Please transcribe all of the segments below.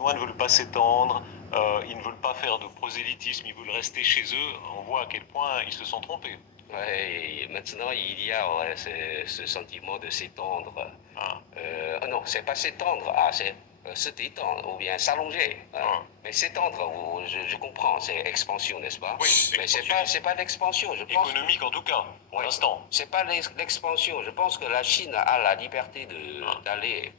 Chinois ne veulent pas s'étendre, ils ne veulent pas faire de prosélytisme, ils veulent rester chez eux. On voit à quel point ils se sont trompés. Ouais, et maintenant, il y a ouais, ce sentiment de s'étendre. Hein. Non, c'est pas s'étendre, c'est se détendre ou bien s'allonger. Hein. Hein. Mais s'étendre, je comprends, c'est expansion, n'est-ce pas? Oui, mais c'est pas l'expansion, je pense. Économique en tout cas, pour l'instant. C'est pas l'expansion. Je pense que la Chine a la liberté d'aller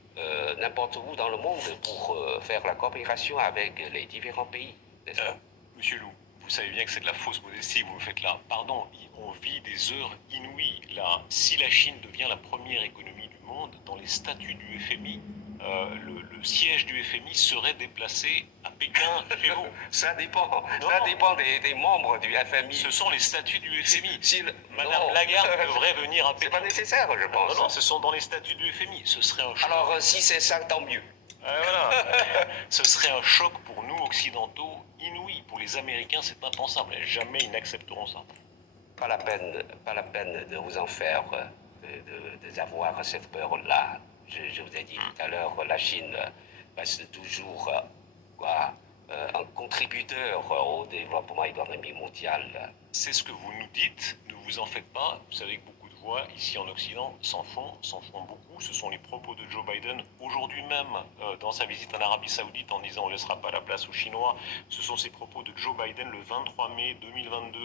n'importe où dans le monde pour faire la coopération avec les différents pays, n'est-ce pas? Monsieur Lou, vous savez bien que c'est de la fausse modestie que vous me faites là. Pardon, on vit des heures inouïes là. Si la Chine devient la première économie du monde, dans les statuts du FMI, le siège du FMI serait déplacé à Pékin, chez vous. Ça dépend. Ça dépend des membres du FMI. Ce sont les statuts du FMI. Madame Lagarde devrait venir à Pékin. C'est pas nécessaire, je pense. Non, ce sont dans les statuts du FMI. Ce serait un choc. Alors, si c'est ça, tant mieux. Voilà. Ce serait un choc pour nous occidentaux inouï. Pour les Américains, c'est impensable. Jamais ils n'accepteront ça. Pas la peine de vous en faire, d'avoir cette peur-là. Je vous ai dit tout à l'heure, la Chine reste toujours un contributeur au développement économique mondial. C'est ce que vous nous dites, ne vous en faites pas. Vous savez que beaucoup de voix ici en Occident s'en font beaucoup. Ce sont les propos de Joe Biden aujourd'hui même dans sa visite en Arabie Saoudite en disant on ne laissera pas la place aux Chinois. Ce sont ces propos de Joe Biden le 23 mai 2022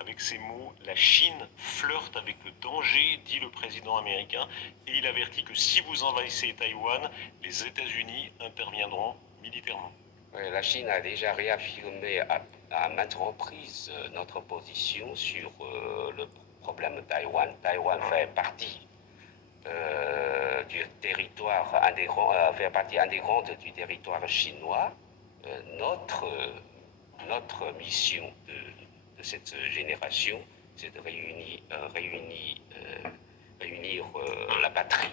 avec ces mots « La Chine flirte avec le danger », dit le président américain, et il avertit que si vous envahissez Taïwan, les États-Unis interviendront militairement. La Chine a déjà réaffirmé à maintes reprises notre position sur le problème de Taïwan. Taïwan fait partie du territoire fait partie intégrante du territoire chinois. Notre mission de cette génération, c'est de réunir la patrie.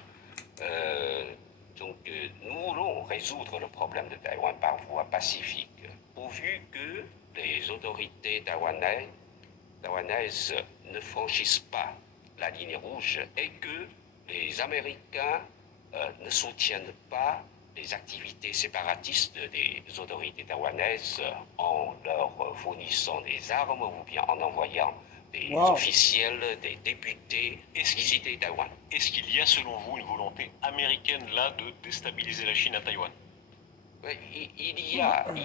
Donc nous voulons résoudre le problème de Taïwan par voie pacifique, pourvu que les autorités taïwanaises ne franchissent pas la ligne rouge et que les Américains ne soutiennent pas les activités séparatistes des autorités taïwanaises en leur fournissant des armes ou bien en envoyant des officiels, des députés visiter Taïwan. Est-ce qu'il y a selon vous une volonté américaine là de déstabiliser la Chine à Taïwan? Il y a